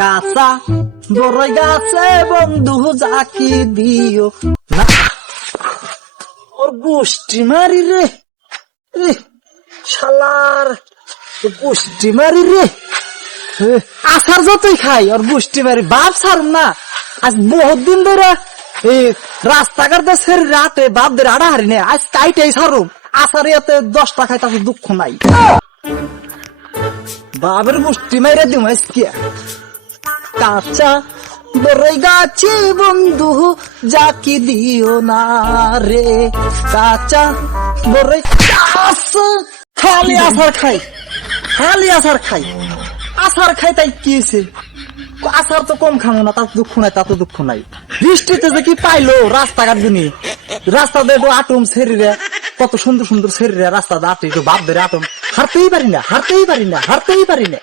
কাঁচা বড়ই গাছে বন্ধু জাকি দিও না। ওর গোষ্ঠী মারি রে, শালার গোষ্ঠী মারি রে। আসার যতই খাই ওর গোষ্ঠী মারি বাপ ছাড়ুন না। আজ বহুত দিন ধরে এই রাস্তাঘাট দেশের রাতে বাপদের আড়া হারি নেই, আজ কাইটাই ছাড়ুম। আসার ইয়াতে 10 টাকায় তাতে দুঃখ নাই। বাবের গোষ্ঠী মাইরে দিম আজকে। কাঁচা বড়ই গাছে বন্ধু জাকি দিও না রে, কাঁচা বড়ই খালি আসার খাই, খালি আসার খাই, আসার খাই। তাই কি হয়েছে? আসার তো কম খামো না, তার দুঃখ নাই, তাতে দুঃখ নাই। বৃষ্টিতে যে কি পাইলো রাস্তাঘাট গুনি, রাস্তা দিয়ে আটম শরীরে, কত সুন্দর সুন্দর শরীরে রাস্তা দিয়ে আটে, বাপ ধরে আটম, হারতেই পারি না, হারতেই পারি না, হারতেই পারি না।